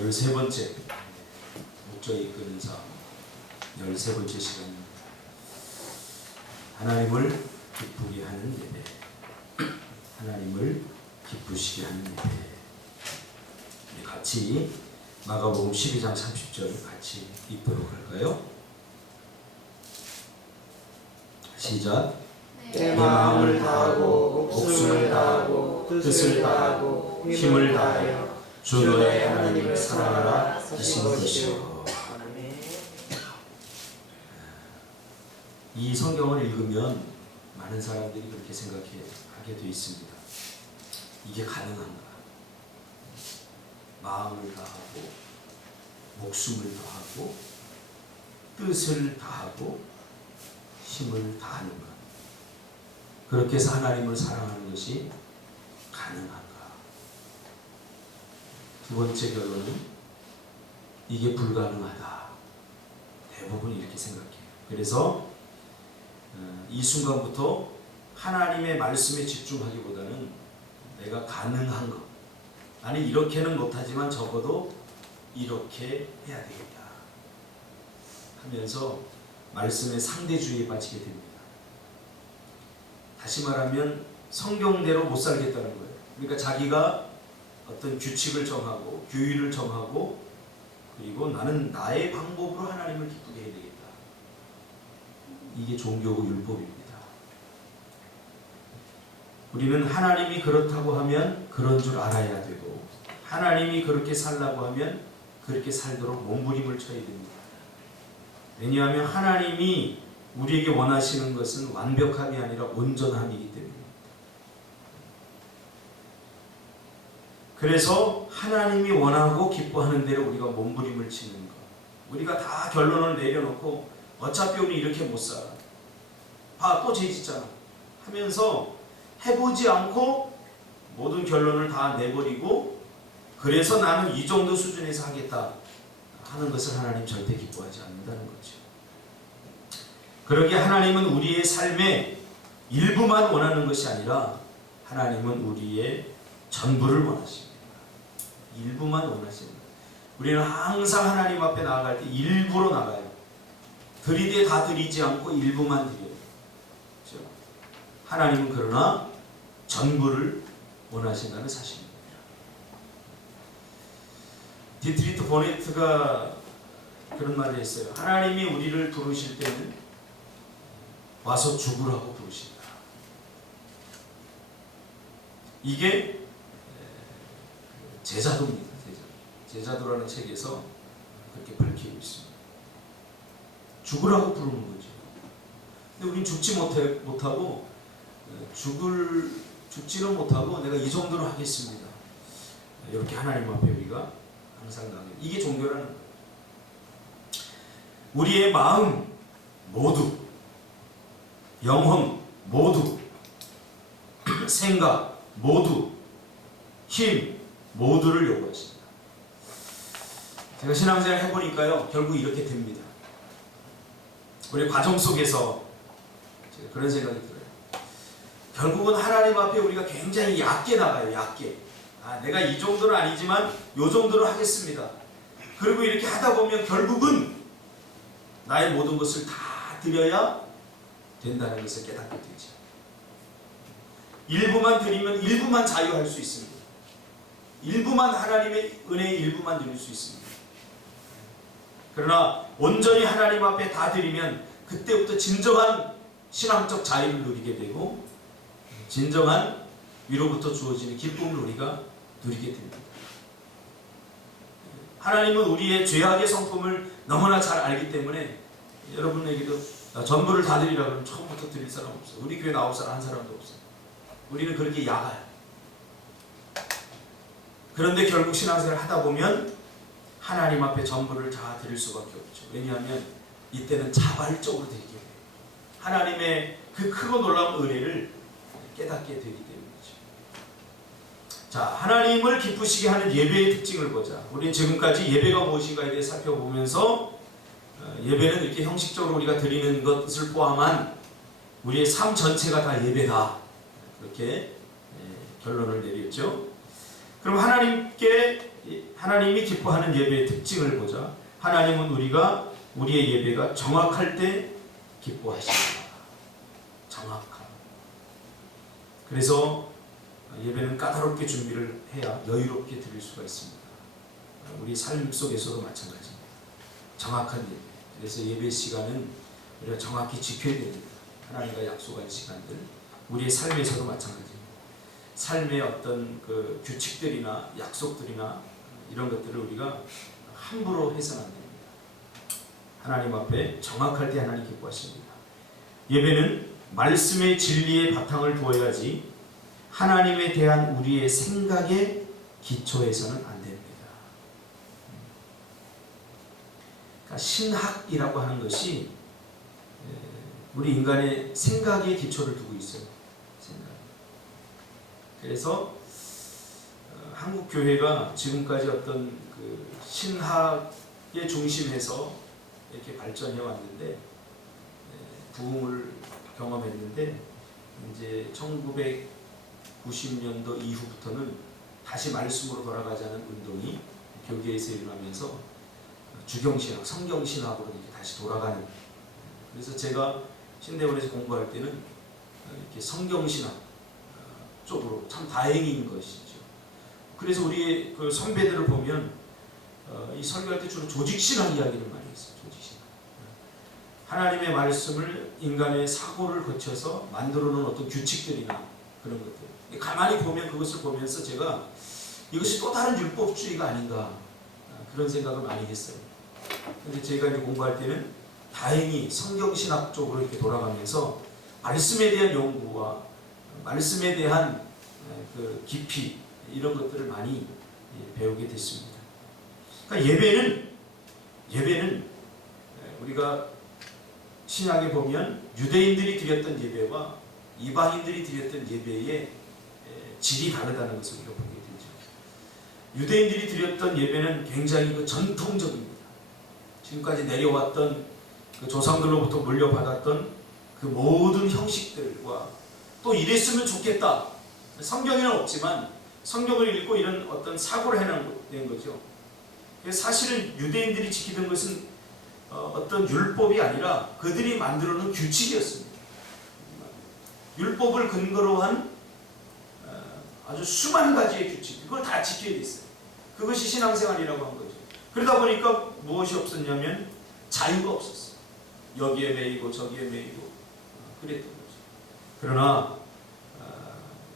13번째 목적이 이끄는 삶 13번째 시간입니다. 하나님을 기쁘게 하는 예배, 하나님을 기쁘시게 하는 예배. 우리 같이 마가복음 12장 30절 같이 읽도록 할까요? 시작. 내 마음을 다하고 목숨을 다하고 뜻을 다하고 힘을 다하여 주 너의 하나님을 사랑하라 하신 것이요. 아멘. 이 성경을 읽으면 많은 사람들이 그렇게 생각하게 되어 있습니다. 이게 가능한가? 마음을 다하고 목숨을 다하고 뜻을 다하고 힘을 다하는가? 그렇게 해서 하나님을 사랑하는 것이 가능한가? 두 번째 결론은 이게 불가능하다. 대부분 이렇게 생각해요. 그래서 이 순간부터 하나님의 말씀에 집중하기보다는 내가 가능한 것, 아니 이렇게는 못하지만 적어도 이렇게 해야 되겠다 하면서 말씀의 상대주의에 빠지게 됩니다. 다시 말하면 성경대로 못 살겠다는 거예요. 그러니까 자기가 어떤 규칙을 정하고 규율을 정하고 그리고 나는 나의 방법으로 하나님을 기쁘게 해야 되겠다. 이게 종교고 율법입니다. 우리는 하나님이 그렇다고 하면 그런 줄 알아야 되고 하나님이 그렇게 살라고 하면 그렇게 살도록 몸부림을 쳐야 됩니다. 왜냐하면 하나님이 우리에게 원하시는 것은 완벽함이 아니라 온전함이기 때문입니다. 그래서 하나님이 원하고 기뻐하는 대로 우리가 몸부림을 치는 것, 우리가 다 결론을 내려놓고 어차피 우리 이렇게 못 살아, 또 죄 짓잖아 하면서 해보지 않고 모든 결론을 다 내버리고 그래서 나는 이 정도 수준에서 하겠다 하는 것을 하나님 절대 기뻐하지 않는다는 거죠. 그러기에 하나님은 우리의 삶의 일부만 원하는 것이 아니라 하나님은 우리의 전부를 원하십니다. 일부만 원하십니다. 우리는 항상 하나님 앞에 나아갈 때 일부로 나가요. 드리되 다 드리지 않고 일부만 드려요. 그렇죠? 하나님은 그러나 전부를 원하신다는 사실입니다. 디트리트 보네트가 그런 말을 했어요. 하나님이 우리를 부르실 때는 와서 죽으라고 부르신다. 이게 제자도입니다. 제자도라는 책에서 그렇게 밝히고 있습니다. 죽으라고 부르는 거죠. 근데 우린 죽지 못하고 죽지는 못하고 내가 이 정도로 하겠습니다. 이렇게 하나님 앞에 우리가 항상 나가요. 이게 종교라는 거예요. 우리의 마음 모두, 영혼 모두, 생각 모두, 힘 모두를 요구하십니다. 제가 신앙생활 해보니까요, 결국 이렇게 됩니다. 우리 과정 속에서 제가 그런 생각이 들어요. 결국은 하나님 앞에 우리가 굉장히 얕게 나가요. 얕게. 내가 이 정도는 아니지만 이 정도로 하겠습니다. 그리고 이렇게 하다 보면 결국은 나의 모든 것을 다 드려야 된다는 것을 깨닫게 되죠. 일부만 드리면 일부만 자유할 수 있습니다. 일부만 하나님의 은혜의 일부만 드릴 수 있습니다. 그러나 온전히 하나님 앞에 다 드리면 그때부터 진정한 신앙적 자유를 누리게 되고 진정한 위로부터 주어지는 기쁨을 우리가 누리게 됩니다. 하나님은 우리의 죄악의 성품을 너무나 잘 알기 때문에 여러분에게도 전부를 다 드리라 그러면 처음부터 드릴 사람 없어요. 우리 교회 나올 사람 한 사람도 없어요. 우리는 그렇게 약아요. 그런데 결국 신앙생활을 하다 보면 하나님 앞에 전부를 다 드릴 수밖에 없죠. 왜냐하면 이때는 자발적으로 드리게 돼요. 하나님의 그 크고 놀라운 은혜를 깨닫게 되기 때문이죠. 자, 하나님을 기쁘시게 하는 예배의 특징을 보자. 우리는 지금까지 예배가 무엇인가에 대해 살펴보면서 예배는 이렇게 형식적으로 우리가 드리는 것을 포함한 우리의 삶 전체가 다 예배다. 그렇게 결론을 내렸죠. 그럼 하나님이 기뻐하는 예배의 특징을 보자. 하나님은 우리의 예배가 정확할 때 기뻐하십니다. 정확함. 그래서 예배는 까다롭게 준비를 해야 여유롭게 드릴 수가 있습니다. 우리 삶 속에서도 마찬가지입니다. 정확한 예배. 그래서 예배 시간은 우리가 정확히 지켜야 됩니다. 하나님과 약속한 시간들. 우리의 삶에서도 마찬가지입니다. 삶의 어떤 그 규칙들이나 약속들이나 이런 것들을 우리가 함부로 해서는 안 됩니다. 하나님 앞에 정확할 때 하나님 기뻐하십니다. 예배는 말씀의 진리의 바탕을 두어야지 하나님에 대한 우리의 생각에 기초해서는 안 됩니다. 그러니까 신학이라고 하는 것이 우리 인간의 생각에 기초를 두고 있어요. 생각. 그래서 한국 교회가 지금까지 어떤 그 신학의 중심에서 이렇게 발전해 왔는데 부흥을 경험했는데 이제 1990년도 이후부터는 다시 말씀으로 돌아가자는 운동이 교계에서 일어나면서 주경신학, 성경신학으로 이렇게 다시 돌아가는. 그래서 제가 신대원에서 공부할 때는 이렇게 성경신학 쪽으로 참 다행인 것이죠. 그래서 우리 그 선배들을 보면 이 설교할 때 주로 조직신학 이야기를 많이 했어요. 조직신학. 하나님의 말씀을 인간의 사고를 거쳐서 만들어놓은 어떤 규칙들이나 그런 것들. 가만히 보면 그것을 보면서 제가 이것이 또 다른 율법주의가 아닌가 그런 생각을 많이 했어요. 근데 제가 이제 공부할 때는 다행히 성경신학 쪽으로 이렇게 돌아가면서 말씀에 대한 연구와 말씀에 대한 그 깊이 이런 것들을 많이 배우게 됐습니다. 그러니까 예배는 우리가 신약에 보면 유대인들이 드렸던 예배와 이방인들이 드렸던 예배의 질이 다르다는 것을 우리가 보게 되죠. 유대인들이 드렸던 예배는 굉장히 그 전통적입니다. 지금까지 내려왔던 그 조상들로부터 물려받았던 그 모든 형식들과 또 이랬으면 좋겠다. 성경에는 없지만 성경을 읽고 이런 어떤 사고를 해낸 거죠. 사실은 유대인들이 지키던 것은 어떤 율법이 아니라 그들이 만들어 놓은 규칙이었습니다. 율법을 근거로 한 아주 수만 가지의 규칙, 그걸 다 지켜야 됐어요. 그것이 신앙생활이라고 한 거죠. 그러다 보니까 무엇이 없었냐면 자유가 없었어요. 여기에 매이고 저기에 매이고 그랬던 거죠. 그러나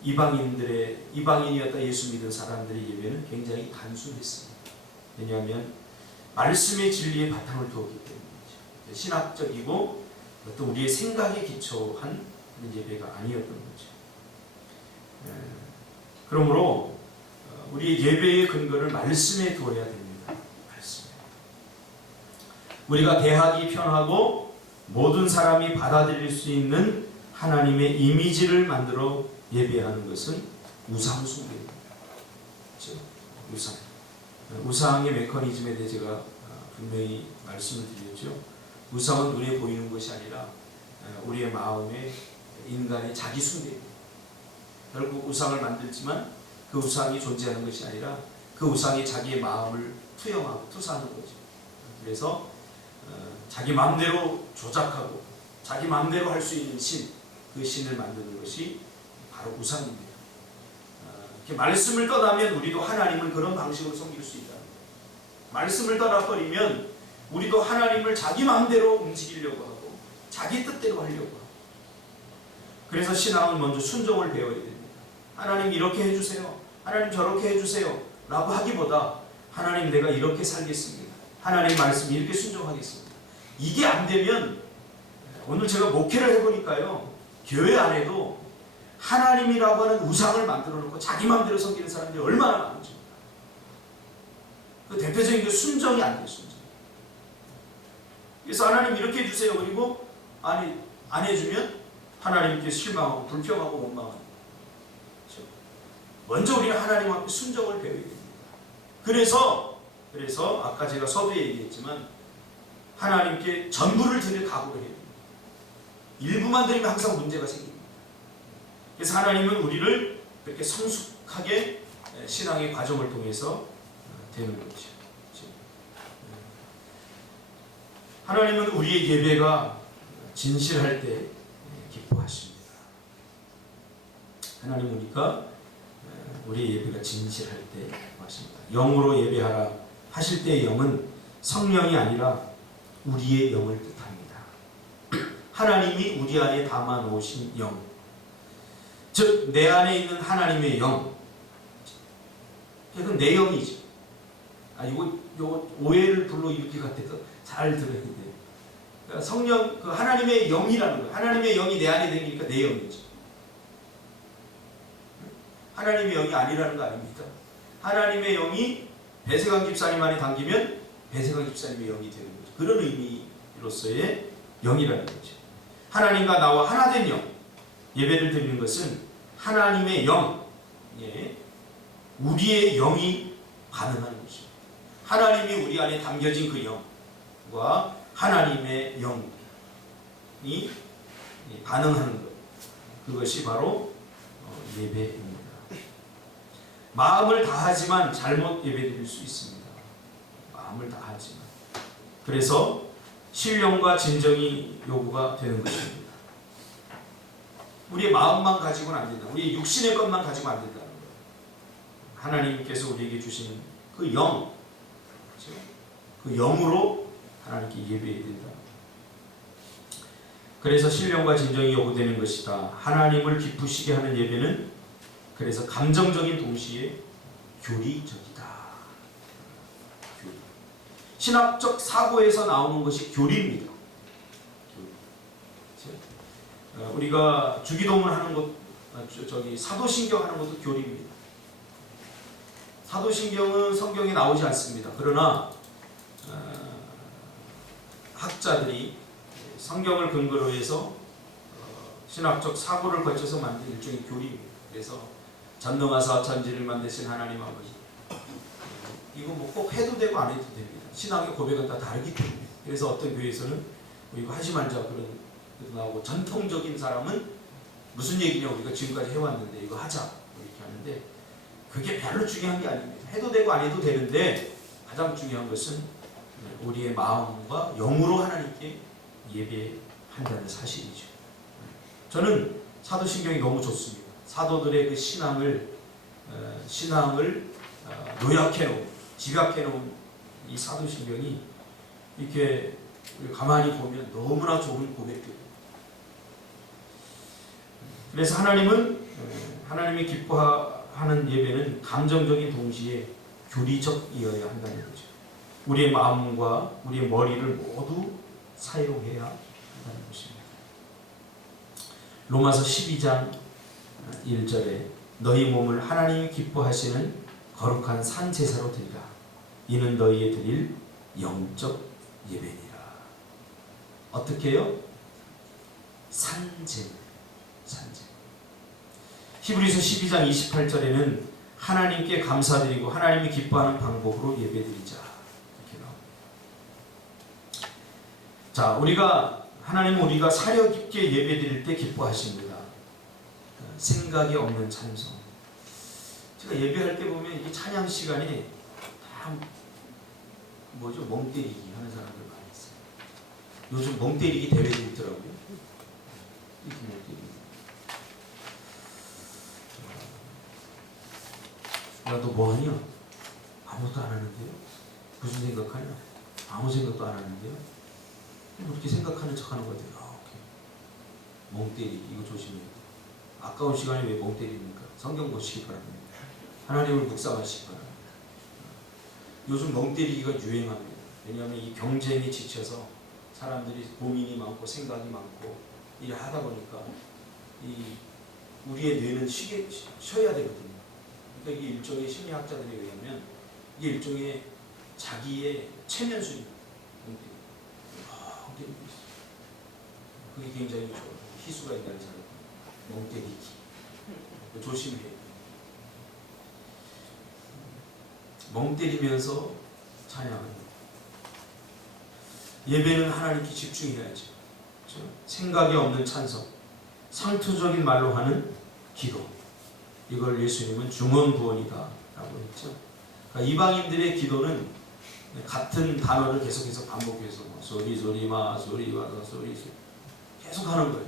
이방인이었다 예수 믿은 사람들의 예배는 굉장히 단순했습니다. 왜냐하면 말씀의 진리의 바탕을 두었기 때문이죠. 신학적이고 어떤 우리의 생각에 기초한 예배가 아니었던 거죠. 그러므로 우리의 예배의 근거를 말씀에 두어야 됩니다. 말씀. 우리가 대하기 편하고 모든 사람이 받아들일 수 있는 하나님의 이미지를 만들어 예배하는 것은 우상 숭배입니다. 그렇죠? 우상의 메커니즘에 대해 제가 분명히 말씀을 드렸죠. 우상은 눈에 보이는 것이 아니라 우리의 마음에 인간의 자기 숭배입니다. 결국 우상을 만들지만 그 우상이 존재하는 것이 아니라 그 우상이 자기의 마음을 투영하고 투사하는 거죠. 그래서 자기 마음대로 조작하고 자기 마음대로 할 수 있는 신, 그 신을 만드는 것이 바로 우상입니다. 이렇게 말씀을 떠나면 우리도 하나님을 그런 방식으로 섬길 수 있다. 말씀을 떠나버리면 우리도 하나님을 자기 마음대로 움직이려고 하고 자기 뜻대로 하려고 하고. 그래서 신앙은 먼저 순종을 배워야 됩니다. 하나님 이렇게 해주세요. 하나님 저렇게 해주세요. 라고 하기보다 하나님 내가 이렇게 살겠습니다. 하나님 말씀 이렇게 순종하겠습니다. 이게 안 되면 오늘 제가 목회를 해보니까요. 교회 안에도 하나님이라고 하는 우상을 만들어 놓고 자기 마음대로 섬기는 사람들이 얼마나 많은지. 그 대표적인 게 순종이 안 돼요. 순종. 그래서 하나님 이렇게 해주세요. 그리고 안 해주면 하나님께 실망하고 불평하고 원망하는 거죠. 먼저 우리는 하나님 앞에 순종을 배워야 됩니다. 그래서 아까 제가 서두에 얘기했지만 하나님께 전부를 드릴 각오를 해야 됩니다. 일부만 드리면 항상 문제가 생깁니다. 그래서 하나님은 우리를 그렇게 성숙하게 신앙의 과정을 통해서 되는 거죠. 하나님은 우리의 예배가 진실할 때 기뻐하십니다. 하나님 우리가 우리의 예배가 진실할 때 기뻐하십니다. 영으로 예배하라 하실 때의 영은 성령이 아니라 우리의 영을 뜻합니다. 하나님이 우리 안에 담아 놓으신 영, 즉 내 안에 있는 하나님의 영, 이건 내 영이지. 이거 오해를 불러 일으킬 것 같아서 잘 들어야 돼요. 그러니까 성령, 그 하나님의 영이라는 거예요. 하나님의 영이 내 안에 되니까 내 영이지. 하나님의 영이 아니라는 거 아닙니까? 하나님의 영이 배세강 집사님 안에 담기면 배세강 집사님의 영이 되는 거죠. 그런 의미로서의 영이라는 거죠. 하나님과 나와 하나 된 영, 예배를 드리는 것은 하나님의 영, 우리의 영이 반응하는 것입니다. 하나님이 우리 안에 담겨진 그 영과 하나님의 영이 반응하는 것, 그것이 바로 예배입니다. 마음을 다하지만 잘못 예배드릴 수 있습니다. 마음을 다하지만. 그래서 신령과 진정이 요구가 되는 것입니다. 우리의 마음만 가지고는 안 된다. 우리의 육신의 것만 가지고는 안 된다는 거예요. 하나님께서 우리에게 주신 그 영, 그 영으로 하나님께 예배해야 된다. 그래서 신령과 진정이 요구되는 것이다. 하나님을 기쁘시게 하는 예배는 그래서 감정적인 동시에 교리적이다. 교리. 신학적 사고에서 나오는 것이 교리입니다. 교리. 우리가 주기도문 하는 것, 사도신경 하는 것도 교리입니다. 사도신경은 성경에 나오지 않습니다. 그러나 학자들이 성경을 근거로 해서 신학적 사고를 거쳐서 만든 일종의 교리입니다. 그래서 전능하사 천지를 만드신 하나님 아버지, 이거 뭐 꼭 해도 되고 안 해도 됩니다. 신앙의 고백은 다 다르기 때문에. 그래서 어떤 교회에서는 이거 하지 말자 그런 것도 나오고, 전통적인 사람은 무슨 얘기냐, 우리가 지금까지 해왔는데 이거 하자 이렇게 하는데, 그게 별로 중요한 게 아닙니다. 해도 되고 안 해도 되는데 가장 중요한 것은 우리의 마음과 영으로 하나님께 예배한다는 사실이죠. 저는 사도신경이 너무 좋습니다. 사도들의 그 신앙을 요약해놓은, 집약해놓은 이 사도신경이 이렇게 가만히 보면 너무나 좋은 고백들이에요. 그래서 하나님이 기뻐하는 예배는 감정적인 동시에 교리적이어야 한다는 거죠. 우리의 마음과 우리의 머리를 모두 사용해야 한다는 것입니다. 로마서 12장 1절에 너희 몸을 하나님이 기뻐하시는 거룩한 산 제사로 드리라. 이는 너희에 드릴 영적 예배니라. 어떻게 해요? 산제. 히브리서 12장 28절에는 하나님께 감사드리고 하나님이 기뻐하는 방법으로 예배드리자. 이렇게 나옵니다. 자, 하나님은 우리가 사려 깊게 예배드릴 때 기뻐하십니다. 생각이 없는 찬송. 제가 예배할 때 보면 이 찬양 시간이 다 멍 때리기 하는 사람들 많이 있어요. 요즘 멍 때리기 대회도 있더라고요. 이렇게 멍 때리기. 야, 너 뭐하냐? 아무것도 안 하는데요? 무슨 생각하냐? 아무 생각도 안 하는데요? 그렇게 생각하는 척하는 거예요. 멍 때리기, 이거 조심해요. 아까운 시간에 왜 멍 때립니까? 성경 보시기 바랍니다. 하나님을 묵상하시기 바랍니다. 요즘 멍 때리기가 유행합니다. 왜냐하면 이 경쟁에 지쳐서 사람들이 고민이 많고 생각이 많고 일을 하다 보니까 우리의 뇌는 쉬어야 되거든요. 그러니까 이게 일종의 심리학자들에 의하면 이게 일종의 자기의 최면술입니다. 그게 굉장히 좋아요. 희수가 있다는 사람. 멍 때리기. 조심해요. 멍 때리면서 찬양합니다. 예배는 하나님께 집중해야죠. 그렇죠? 생각이 없는 찬송, 상투적인 말로 하는 기도. 이걸 예수님은 중언부언이다 라고 했죠. 그러니까 이방인들의 기도는 같은 단어를 계속해서 반복해서 소리 소리마 소리 와서 소리 계속 하는 거예요.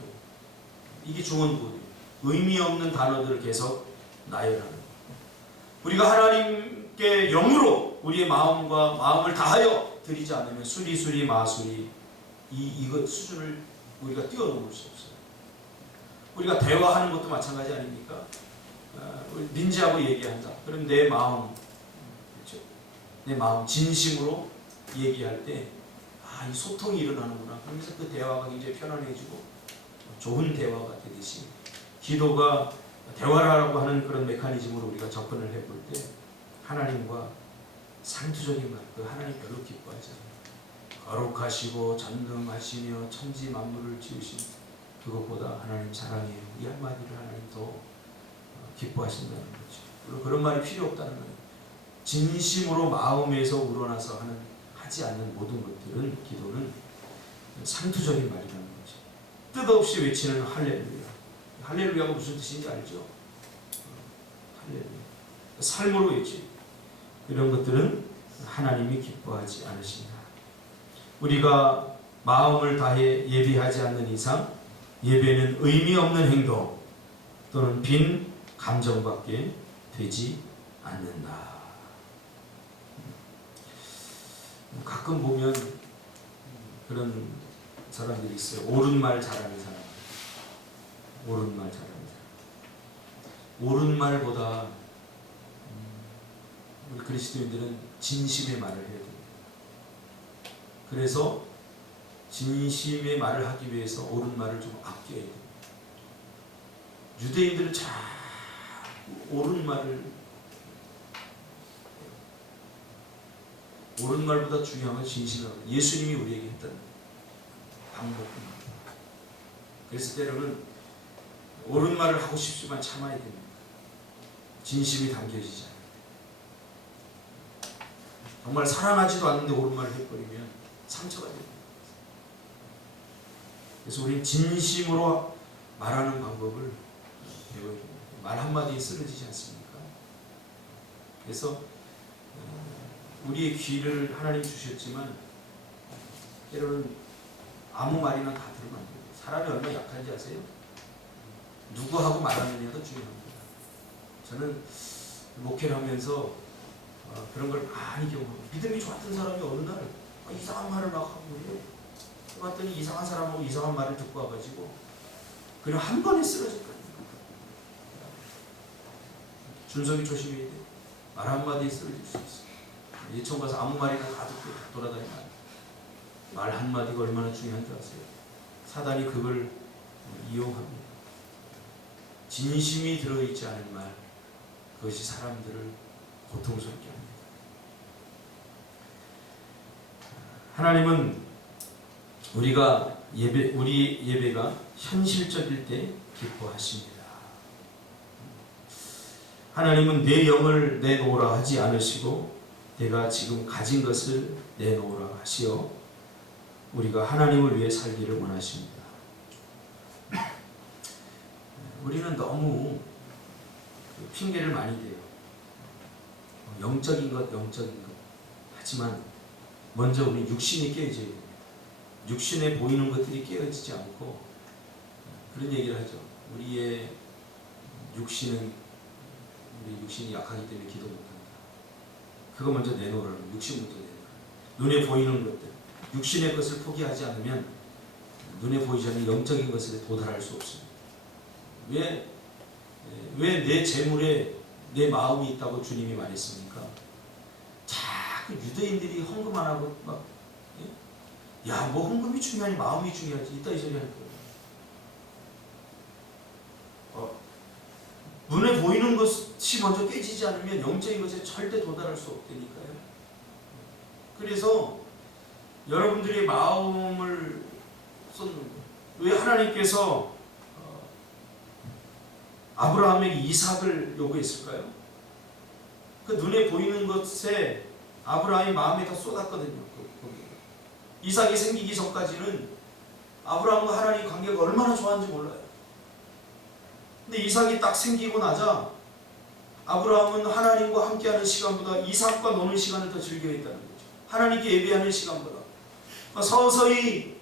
이게 중언부호예요. 의미 없는 단어들을 계속 나열하는 거예요. 우리가 하나님께 영으로 우리의 마음을 다하여 드리지 않으면 수리 마수리 이것 수준을 우리가 뛰어넘을 수 없어요. 우리가 대화하는 것도 마찬가지 아닙니까? 민지하고 얘기한다. 그럼 내 마음, 그렇죠? 내 마음 진심으로 얘기할 때, 이 소통이 일어나는구나. 그러면서 그 대화가 굉장히 편안해지고 좋은 대화가 되듯이 기도가 대화라고 하는 그런 메커니즘으로 우리가 접근을 해볼 때 하나님과 상투적인 말, 그 하나님 별로 기뻐하지 않아요. 거룩하시고 전능하시며 천지 만물을 지으신 그것보다 하나님 사랑해요. 이 한마디를 하나님 더 기뻐하신다는 거죠. 물론 그런 말이 필요 없다는 거예요. 진심으로 마음에서 우러나서 하지 않는 모든 것들은 기도는 상투적인 말이라는 거죠. 뜻없이 외치는 할렐루야. 할렐루야가 무슨 뜻인지 알죠? 할렐루야. 삶으로 외치. 이런 것들은 하나님이 기뻐하지 않으신다. 우리가 마음을 다해 예배하지 않는 이상 예배는 의미 없는 행동 또는 빈 감정밖에 되지 않는다. 가끔 보면 그런 사람들이 있어요. 옳은 말 잘하는 사람. 옳은 말 잘하는 사람. 옳은 말보다 우리 그리스도인들은 진심의 말을 해야 됩니다. 그래서 진심의 말을 하기 위해서 옳은 말을 좀 아껴야 됩니다. 유대인들은 잘 옳은 말보다 중요한 건 진실이라고. 예수님이 우리에게 했던 방법입니다. 그래서 때로는 옳은 말을 하고 싶지만 참아야 됩니다. 진심이 담겨지지 않아요. 정말 사랑하지도 않는데 옳은 말을 해버리면 상처가 됩니다. 그래서 우리는 진심으로 말하는 방법을 배워야 됩니다. 말 한마디에 쓰러지지 않습니까? 그래서 우리의 귀를 하나님 주셨지만 때로는 아무 말이나 다 들으면 안 돼요. 사람이 얼마나 약한지 아세요? 누구하고 말하느냐도 중요합니다. 저는 목회를 하면서 그런 걸 많이 경험합니다. 믿음이 좋았던 사람이 어느 날 이상한 말을 막 하고 그래요. 봤더니 이상한 사람하고 이상한 말을 듣고 와가지고 그냥 한 번에 쓰러졌거든요. 준석이 조심해야 돼. 말 한마디에 쓰러질 수 있어. 예천 가서 아무 말이나 다 듣고 돌아다니면 안 돼. 말 한마디가 얼마나 중요한 줄 아세요? 사단이 그걸 이용합니다. 진심이 들어있지 않은 말, 그것이 사람들을 고통스럽게 합니다. 하나님은 우리 예배가 현실적일 때 기뻐하십니다. 하나님은 내 영을 내놓으라 하지 않으시고 내가 지금 가진 것을 내놓으라 하시어 우리가 하나님을 위해 살기를 원하십니다. 우리는 너무 핑계를 많이 대요. 영적인 것. 하지만 먼저 우리 육신이 깨어져야 됩니다. 육신에 보이는 것들이 깨어지지 않고 그런 얘기를 하죠. 우리 육신이 약하기 때문에 기도 못한다. 그거 먼저 내놓으라는, 육신부터 내놓으라. 눈에 보이는 것들, 육신의 것을 포기하지 않으면 눈에 보이지 않는 영적인 것에 도달할 수 없습니다. 왜 내 재물에 내 마음이 있다고 주님이 말했습니까? 자꾸 유대인들이 헌금 안 하고 뭐 헌금이 중요하니 마음이 중요하지 이따 이 소리 하는 거예요. 눈에 보이는 것이 먼저 깨지지 않으면 영적인 것에 절대 도달할 수 없다니까요. 그래서 여러분들의 마음을 쏟는 거예요. 왜 하나님께서 아브라함에게 이삭을 요구했을까요? 그 눈에 보이는 것에 아브라함이 마음에 다 쏟았거든요. 이삭이 생기기 전까지는 아브라함과 하나님 관계가 얼마나 좋았는지 몰라요. 근데 이삭이 딱 생기고 나자 아브라함은 하나님과 함께하는 시간보다 이삭과 노는 시간을 더 즐겨했다는 거죠. 하나님께 예배하는 시간보다. 서서히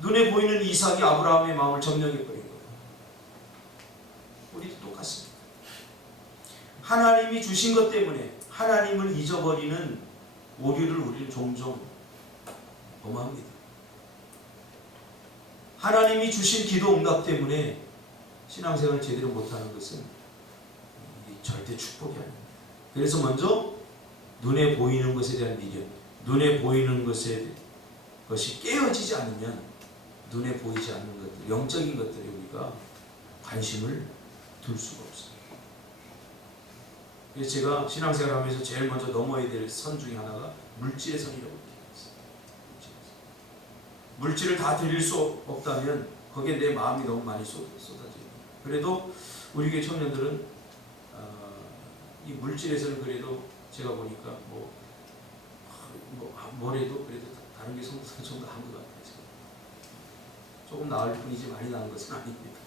눈에 보이는 이삭이 아브라함의 마음을 점령해버린 거예요. 우리도 똑같습니다. 하나님이 주신 것 때문에 하나님을 잊어버리는 오류를 우리는 종종 범합니다. 하나님이 주신 기도 응답 때문에 신앙생활을 제대로 못하는 것은 절대 축복이 아닙니다. 그래서 먼저 눈에 보이는 것에 대한 미련, 눈에 보이는 것이 깨어지지 않으면 눈에 보이지 않는 것들, 영적인 것들에 우리가 관심을 둘 수가 없어요. 그래서 제가 신앙생활 하면서 제일 먼저 넘어야 될 선 중에 하나가 물질의 선이라고 얘기했어요. 물질을 다 드릴 수 없다면 거기에 내 마음이 너무 많이 쏟아져요. 그래도 우리 교회 청년들은 이 물질에서는 그래도 제가 보니까 뭐래도 그래도 다른 게 성도가 좀 더 한 것 같아요. 조금 나을 뿐이지 많이 나은 것은 아닙니다.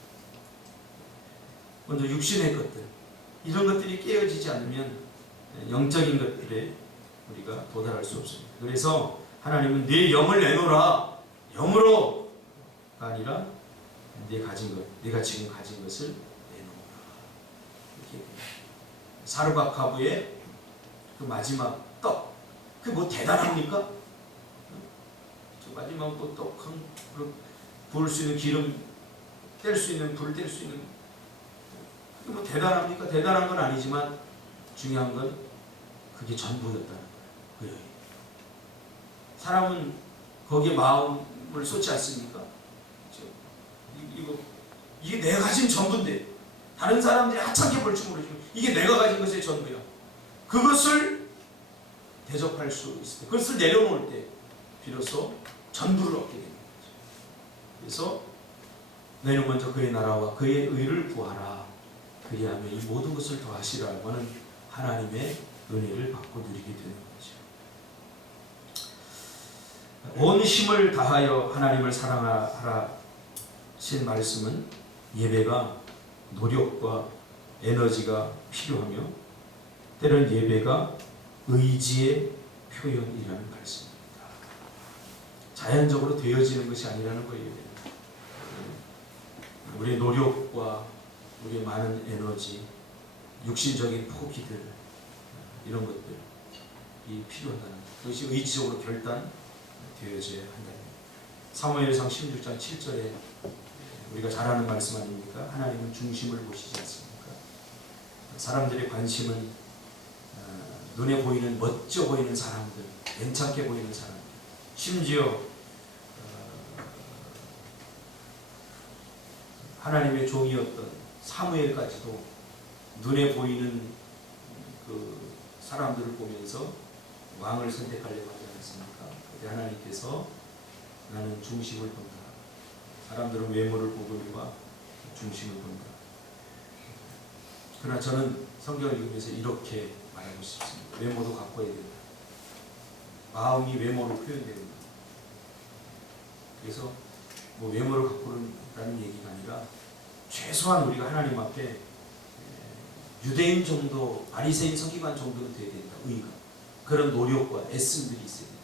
먼저 육신의 것들, 이런 것들이 깨어지지 않으면 영적인 것들에 우리가 도달할 수 없습니다. 그래서 하나님은 네 영을 내놓으라, 영으로가 아니라 네 가진 것, 네가 지금 가진 것을 내놓으라. 이렇게 사르바카브의 그 마지막 떡, 그게 뭐 대단합니까? 저 마지막 또 떡, 부을 수 있는 기름 뗄 수 있는, 불을 뗄 수 있는, 그게 뭐 대단합니까? 대단한 건 아니지만 중요한 건 그게 전부였다는 거예요. 사람은 거기에 마음을 쏟지 않습니까? 이게 내가 가진 전부인데 다른 사람들이 하찮게 볼 줄 모르지만 이게 내가 가진 것의 전부야. 그것을 대접할 수 있을 때, 그것을 내려놓을 때 비로소 전부를 얻게 되는 거죠. 그래서 너희는 먼저 그의 나라와 그의 의를 구하라. 그리하면 이 모든 것을 더하시라고 하는 하나님의 은혜를 받고 누리게 되는 거죠. 온 힘을 다하여 하나님을 사랑하라 신 말씀은 예배가 노력과 에너지가 필요하며 때론 예배가 의지의 표현이라는 말씀입니다. 자연적으로 되어지는 것이 아니라는 거예요. 우리의 노력과 우리의 많은 에너지, 육신적인 포기들, 이런 것들이 필요하다는 것. 그것이 의지적으로 결단되어져야 한다는 것. 사무엘상 16장 7절에 우리가 잘 아는 말씀 아닙니까? 하나님은 중심을 보시지 않습니까? 사람들의 관심은 눈에 보이는 멋져 보이는 사람들, 괜찮게 보이는 사람들, 심지어 하나님의 종이었던 사무엘까지도 눈에 보이는 그 사람들을 보면서 왕을 선택하려고 하지 않았습니까? 그때 하나님께서 나는 중심을 본다. 사람들은 외모를 보거니와 중심을 본다. 그러나 저는 성경을 읽으면서 이렇게 말하고 싶습니다. 외모도 가꿔야 된다. 마음이 외모로 표현됩니다. 그래서 뭐 외모를 가꾸라는 얘기가 아니라 최소한 우리가 하나님 앞에 유대인 정도, 바리새인 서기관 정도는 돼야 된다. 의가. 그런 노력과 애씀들이 있어야 된다.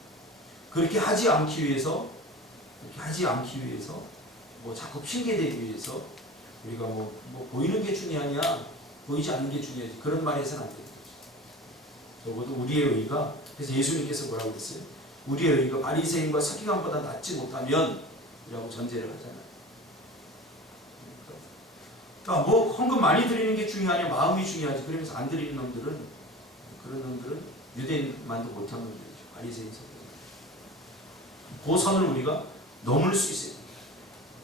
그렇게 하지 않기 위해서 뭐 자꾸 핑계대기 위해서 우리가 뭐 보이는 게 중요하냐, 보이지 않는 게 중요하지, 그런 말 해서는 안 되는 거죠. 적어도 우리의 의가, 그래서 예수님께서 뭐라고 그랬어요? 우리의 의가 바리새인과 서기관보다 낫지 못하면 이라고 전제를 하잖아요. 그러니까 뭐 헌금 많이 드리는 게 중요하냐, 마음이 중요하지. 그러면서 안 드리는 놈들은, 그런 놈들은 유대인만도 못한 놈들이죠. 바리새인 서기관. 그 선을 우리가 넘을 수 있어요.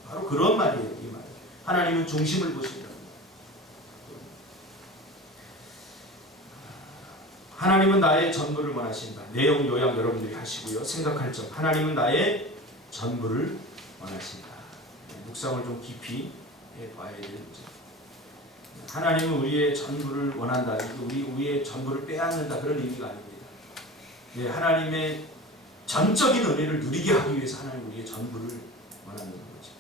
바로 그런 말이에요. 이 말. 하나님은 중심을 보신다. 하나님은 나의 전부를 원하신다. 내용 요약 여러분들이 하시고요. 생각할 점. 하나님은 나의 전부를 원하신다. 묵상을 좀 깊이 해봐야 되겠죠. 하나님은 우리의 전부를 원한다. 우리의 전부를 빼앗는다. 그런 의미가 아닙니다. 하나님의 전적인 은혜를 누리게 하기 위해서 하나님 우리의 전부를 원하는 거죠.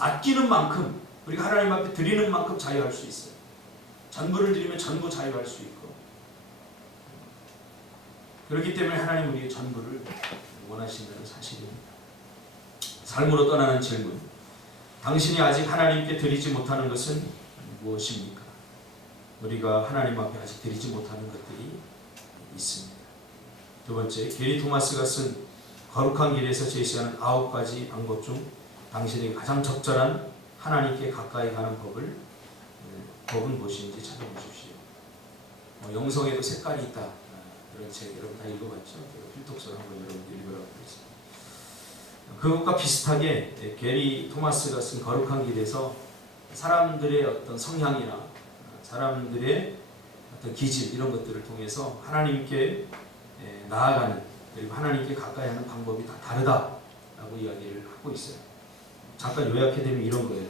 아끼는 만큼, 우리가 하나님 앞에 드리는 만큼 자유할 수 있어요. 전부를 드리면 전부 자유할 수 있고, 그렇기 때문에 하나님 우리의 전부를 원하신다는 사실입니다. 삶으로 떠나는 질문. 당신이 아직 하나님께 드리지 못하는 것은 무엇입니까? 우리가 하나님 앞에 아직 드리지 못하는 것들이 있습니다. 두 번째, 게리 토마스가 쓴 거룩한 길에서 제시하는 9가지 방법 중 당신에게 가장 적절한 하나님께 가까이 가는 법은 무엇인지 찾아보십시오. 영성에도 색깔이 있다. 그런 책 여러분 다 읽어봤죠? 필독서를 한번 여러분들 읽으라고 그랬습니다. 그것과 비슷하게 게리 토마스가 쓴 거룩한 길에서 사람들의 어떤 성향이나 사람들의 어떤 기질 이런 것들을 통해서 하나님께 나아가는, 그리고 하나님께 가까이 하는 방법이 다 다르다라고 이야기를 하고 있어요. 잠깐 요약해드리면 이런 거예요.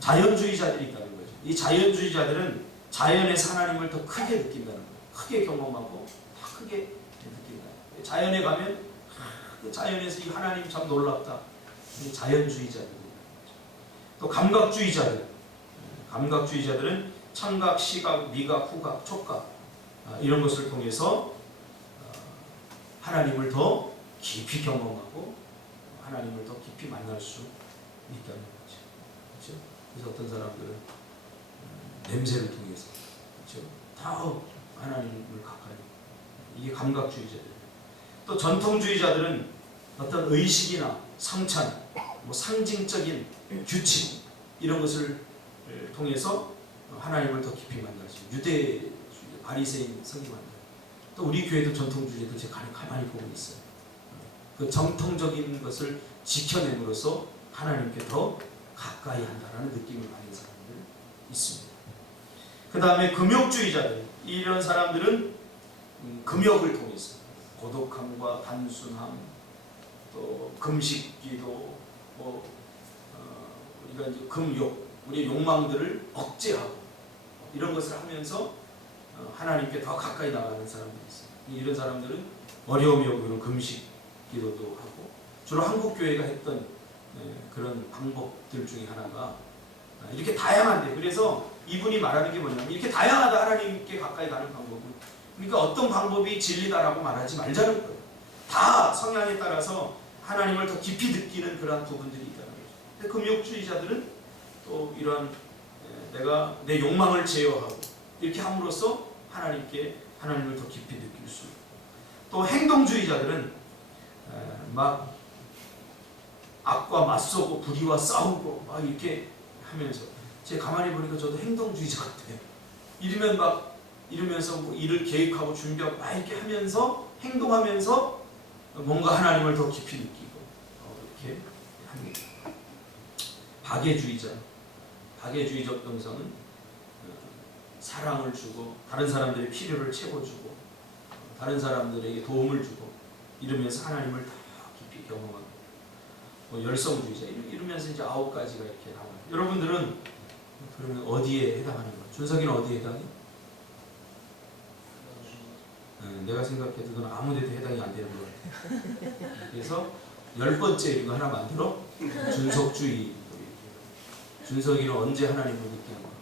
자연주의자들이 있다는 거죠. 이 자연주의자들은 자연에서 하나님을 더 크게 느낀다는 거예요. 크게 경험하고 더 크게 느낀다. 자연에 가면 자연에서 이 하나님 참 놀랍다. 자연주의자들. 또 감각주의자들은 청각, 시각, 미각, 후각, 촉각 이런 것을 통해서 하나님을 더 깊이 경험하고 하나님을 더 깊이 만날 수 있다는 거죠. 그렇죠? 그래서 어떤 사람들은 냄새를 통해서, 그렇죠? 더 하나님을 가까이. 이게 감각주의자들. 또 전통주의자들은 어떤 의식이나 성찬, 상징적인 규칙 이런 것을 통해서 하나님을 더 깊이 만날 수 있는 유대주의, 바리새인 성경만. 또 우리 교회도 전통주의도 제가 가만히 보고 있어요. 그 정통적인 것을 지켜냄으로써 하나님께 더 가까이 한다는 느낌을 받는 사람들 있습니다. 그 다음에 금욕주의자들. 이런 사람들은 금욕을 통해서 고독함과 단순함, 또 금식기도, 우리가 이제 금욕, 우리의 욕망들을 억제하고 이런 것을 하면서 하나님께 더 가까이 나가는 사람들이 있어요. 이런 사람들은 어려움이 오고 이런 금식 기도도 하고, 주로 한국 교회가 했던 그런 방법들 중에 하나가 이렇게 다양한데, 그래서 이분이 말하는 게 뭐냐면 이렇게 다양하다, 하나님께 가까이 가는 방법은. 그러니까 어떤 방법이 진리다라고 말하지 말자는 거예요. 다 성향에 따라서 하나님을 더 깊이 느끼는 그러한 부분들이 있다는 거죠. 금욕주의자들은 또 이러한 내가 내 욕망을 제어하고 이렇게 함으로써 하나님을 더 깊이 느낄 수 있고, 또 행동주의자들은 막 악과 맞서고 불의와 싸우고 막 이렇게 하면서, 제가 가만히 보니까 저도 행동주의자 같아요. 이러면서 뭐 일을 계획하고 준비하고 막 이렇게 하면서 행동하면서 뭔가 하나님을 더 깊이 느끼고 이렇게 합니다. 박애주의적 영성은 사랑을 주고 다른 사람들의 필요를 채워주고 다른 사람들에게 도움을 주고 이러면서 하나님을 더 깊이 경험하고, 열성주의자 이러면서 이제 9가지가 이렇게 나와요. 여러분들은 그러면 어디에 해당하는 거예요? 준석이는 어디에 해당해? 내가 생각해도 넌 아무데도 해당이 안 되는 것 같아. 그래서 10번째 이거 하나 만들어. 준석주의. 준석이는 언제 하나님을 느끼는 거야?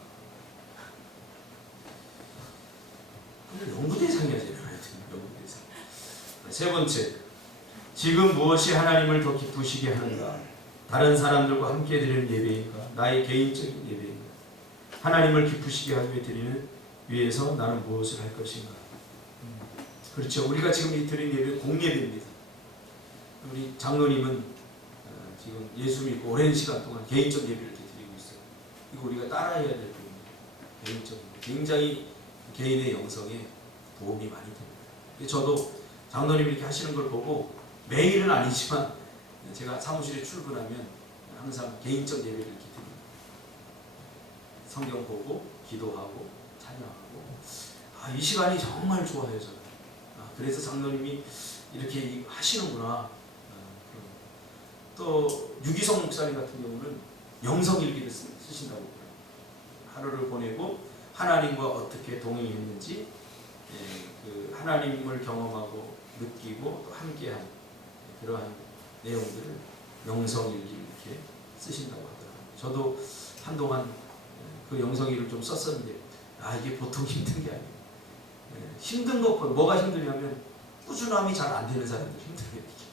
연구대상이야, 쟤는. 연구대상. 세 번째, 지금 무엇이 하나님을 더 기쁘시게 하는가? 다른 사람들과 함께 드리는 예배인가? 나의 개인적인 예배인가? 하나님을 기쁘시게 하기 위해서 나는 무엇을 할 것인가? 그렇죠. 우리가 지금 이 드린 예배 공예배입니다. 우리 장로님은 지금 예수 믿고 오랜 시간 동안 개인적 예배를 드리고 있어요. 이거 우리가 따라해야 될 부분입니다. 개인적, 굉장히 개인의 영성에 도움이 많이 됩니다. 저도 장로님이 이렇게 하시는 걸 보고 매일은 아니지만 제가 사무실에 출근하면 항상 개인적 예배를 이렇게 드립니다. 성경 보고 기도하고 찬양하고, 이 시간이 정말 좋아요. 저는. 그래서 장로님이 이렇게 하시는구나. 또 유기성 목사님 같은 경우는 영성일기를 쓰신다고 그래요. 하루를 보내고 하나님과 어떻게 동행했는지, 그 하나님을 경험하고 느끼고 또 함께한 그러한 내용들을 영성일기 이렇게 쓰신다고 하더라고요. 저도 한동안 그 영성일기를 좀 썼었는데 이게 보통 힘든 게 아니에요. 힘든 것보다 뭐가 힘들냐면 꾸준함이 잘 안 되는 사람들 힘들게 되죠.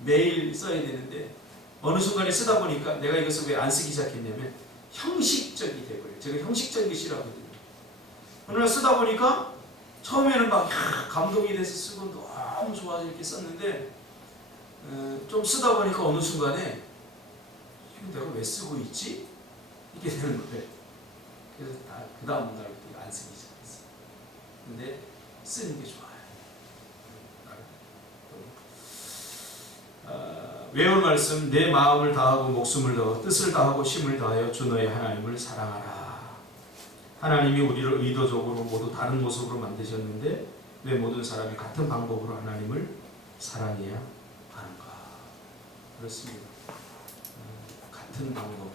매일 써야 되는데 어느 순간에 쓰다 보니까 내가 이것을 왜 안 쓰기 시작했냐면 형식적이 돼버려요. 제가 형식적인 게 싫어하거든요. 어느 날 쓰다 보니까 처음에는 막 감동이 돼서 쓰고 너무 좋아서 이렇게 썼는데 좀 쓰다 보니까 어느 순간에 이거 내가 왜 쓰고 있지? 이게 되는 거예요. 그래서 그 다음 날부터 안 쓰기 시작했어요. 근데 쓰는 게 좋아요. 외울 말씀 내 마음을 다하고 목숨을 다하고 뜻을 다하고 힘을 다하여 주 너의 하나님을 사랑하라. 하나님이 우리를 의도적으로 모두 다른 모습으로 만드셨는데 왜 모든 사람이 같은 방법으로 하나님을 사랑해야 하는가? 그렇습니다. 같은 방법.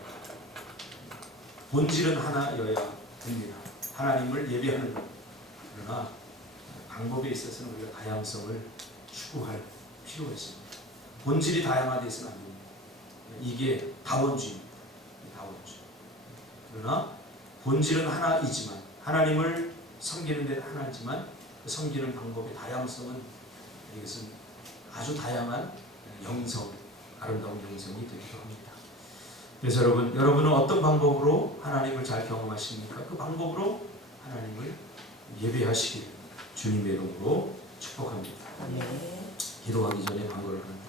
본질은 하나여야 됩니다. 하나님을 예배하는 것. 그러나 방법에 있어서는 우리가 다양성을 추구할 필요가 있습니다. 본질이 다양화되어서는 안 됩니다. 이게 다원주의입니다. 다원주의. 그러나 본질은 하나이지만 하나님을 섬기는 데는 하나지만 그 섬기는 방법의 다양성은 이것은 아주 다양한 영성, 아름다운 영성이 되기도 합니다. 그래서 여러분은 어떤 방법으로 하나님을 잘 경험하십니까? 그 방법으로 하나님을 예배하시길 주님의 이름으로 축복합니다. 기도하기 전에 방법을 하는